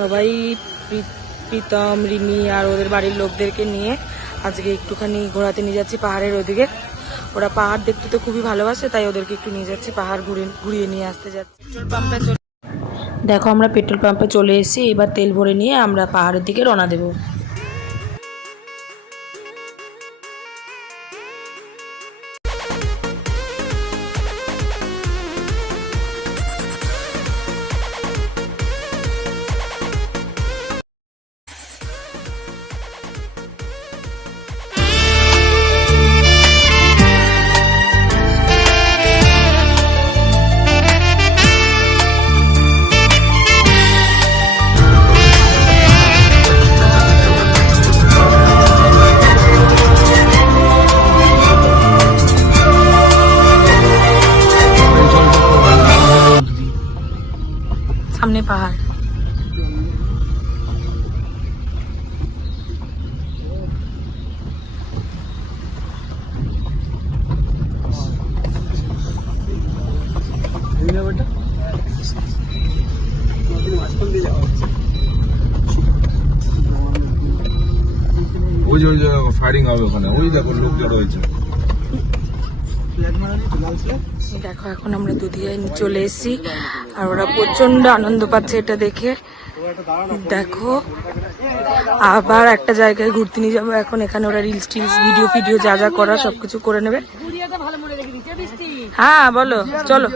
সবাই প্রীতম, রিমি আর ওদের বাড়ির লোকদেরকে নিয়ে আজকে একটুখানি ঘোরাতে নিয়ে যাচ্ছি পাহাড়ের ওদিকে। ওরা পাহাড় দেখতে তো খুবই ভালোবাসে, তাই ওদেরকে একটু নিয়ে যাচ্ছি, পাহাড় ঘুরিয়ে নিয়ে আসতে যাচ্ছি। দেখো আমরা পেট্রোল পাম্পে চলে এসেছি, এবার তেল ভরে নিয়ে আমরা পাহাড়ের দিকে রওনা দেবো। সামনে পাহাড়। ওই যে ফায়ারিং হবে ওখানে, ওই দেখো লোক রয়েছে। দেখো এখন আমরা দুধিয়ায় চলে এসেছি আর ওরা প্রচন্ড আনন্দ পাচ্ছে এটা দেখে। দেখো আবার একটা জায়গায় ঘুরতে নিয়ে যাবো এখন। এখানে ওরা রিলস টিলস ভিডিও যা যা করা সবকিছু করে নেবে। হ্যাঁ বলো, চলো।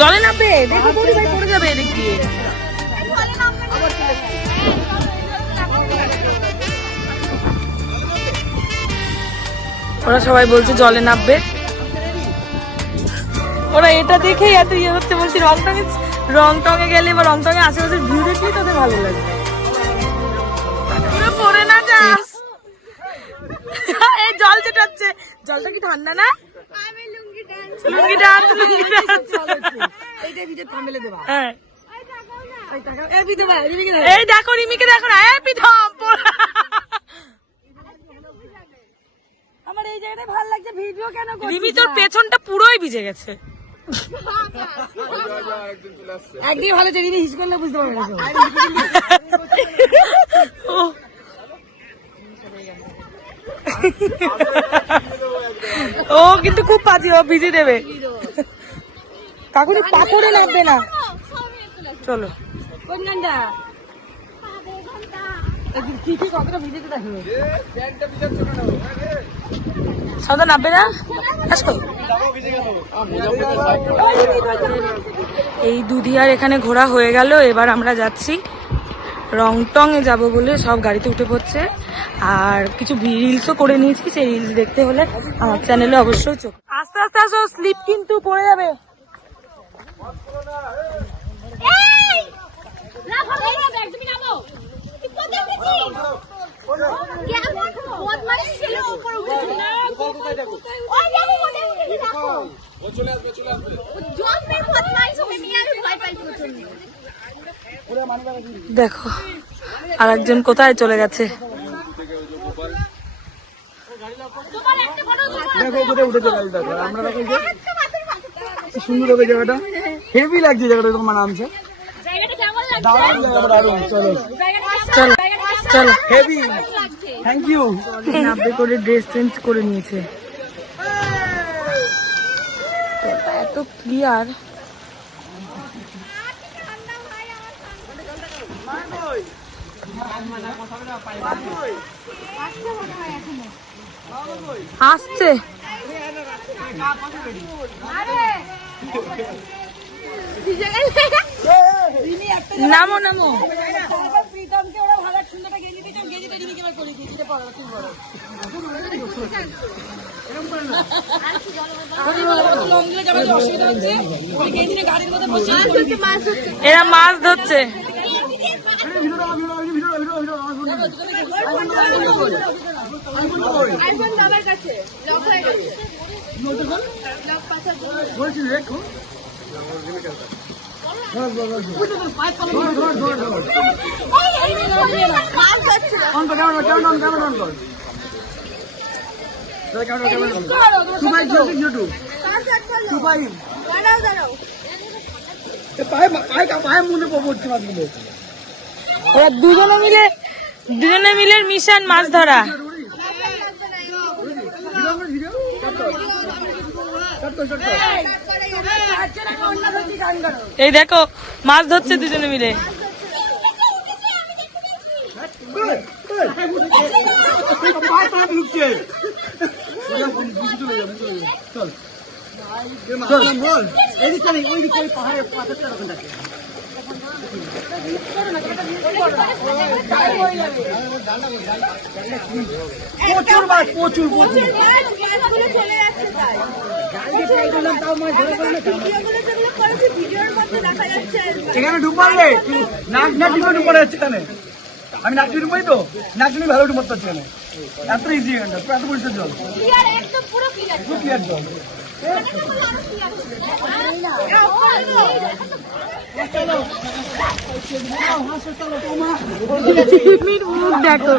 জলে নামবে, দেখো পড়ে যাবে এদিক দিয়ে। ওরা সবাই বলছে জলে নামবে। ওরা এটা দেখেই এত ইয়ে হচ্ছে। বলছি রংটঙে গেলে বা রংটঙে আশেপাশের ভিউ দেখলেই তাদের ভালো লাগে। পুরো পড়ে না যাস। এই জল চেটাচ্ছে। জলটা কি ঠান্ডা না? লুঙ্গি ডান্স। হ্যাঁ এই দেখো রিমিকে দেখো না। এই প্রীতম আমার এই জায়গাটায় ভালো লাগছে। ভিডিও কেন করছিস? রিমি তোর পেছনটা পুরোই ভিজে গেছে। একদিন ভালো যে রিমি হিস করলে বুঝতে পারবে না। ও কিন্তু খুব পাজি, ও ভিজে দেবে। কাকুনি পাথরে নামবে না। চলো সদা নামবে না। এই দুধিয়ার এখানে ঘোরা হয়ে গেল। এবার আমরা যাচ্ছি রংটং এ যাবো বলে সব গাড়িতে উঠে পড়ছে। আর কিছু রিলসও করে নিয়েছি, সেই রিলস দেখতে হলে আমার চ্যানেলে অবশ্যই চোখ। আস্তে আস্তে আসো, স্লিপ কিন্তু পড়ে যাবে। দেখো আর একজন কোথায় চলে গেছে। সুন্দর হবে জায়গাটা, হেভি লাগছে জায়গাটা তোমার নামছে। চলো চলো হেভি, থ্যাংক ইউ। নাব্বে করে ড্রেস চেঞ্জ করে নিয়েছে। এত ক্লিয়ার। আসছে নামো নামো। এরা মাছ ধরছে। ওরা দুজনে মিলে মিশন মাছ ধরা। এই দেখো মাছ ধরছে দুজনে মিলে। প্রচুর এখানে ঢুকবাড়লে নাক ঢুকানো যাচ্ছে এখানে। আমি নাক ঢুকবাই তো নাক ঢুকে ভালো ঢুকতে পারছি এখানে। এত ইজি এখানটা, এত পরিষ্কার জল, পুরো ক্লিয়ার জল। দেখো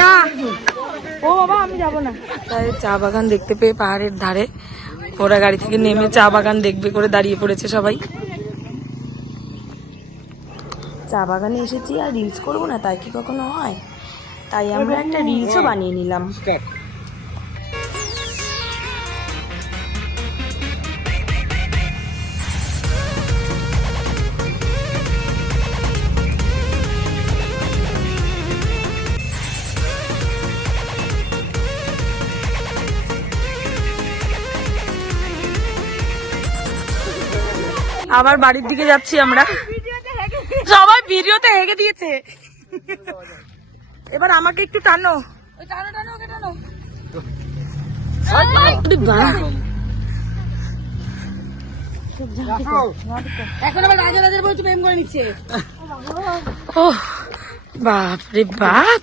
না, ও বাবা আমি যাবো না। তাই চা বাগান দেখতে পেয়ে পাহাড়ের ধারে ওরা গাড়ি থেকে নেমে চা বাগান দেখবে করে দাঁড়িয়ে পড়েছে সবাই। চা বাগানে এসেছি আর রিলস করবো না তাই কি কখনো হয়? তাই আমরা একটা রিলসও বানিয়ে নিলাম। আবার বাড়ির দিকে যাচ্ছি আমরা। সবাই ভিডিওতে হেগে দিয়েছে। এবার আমাকে একটু টানো, এখন আবার রাজা বলছে প্রেম করে নিচ্ছে। ও বাপ রে বাপ।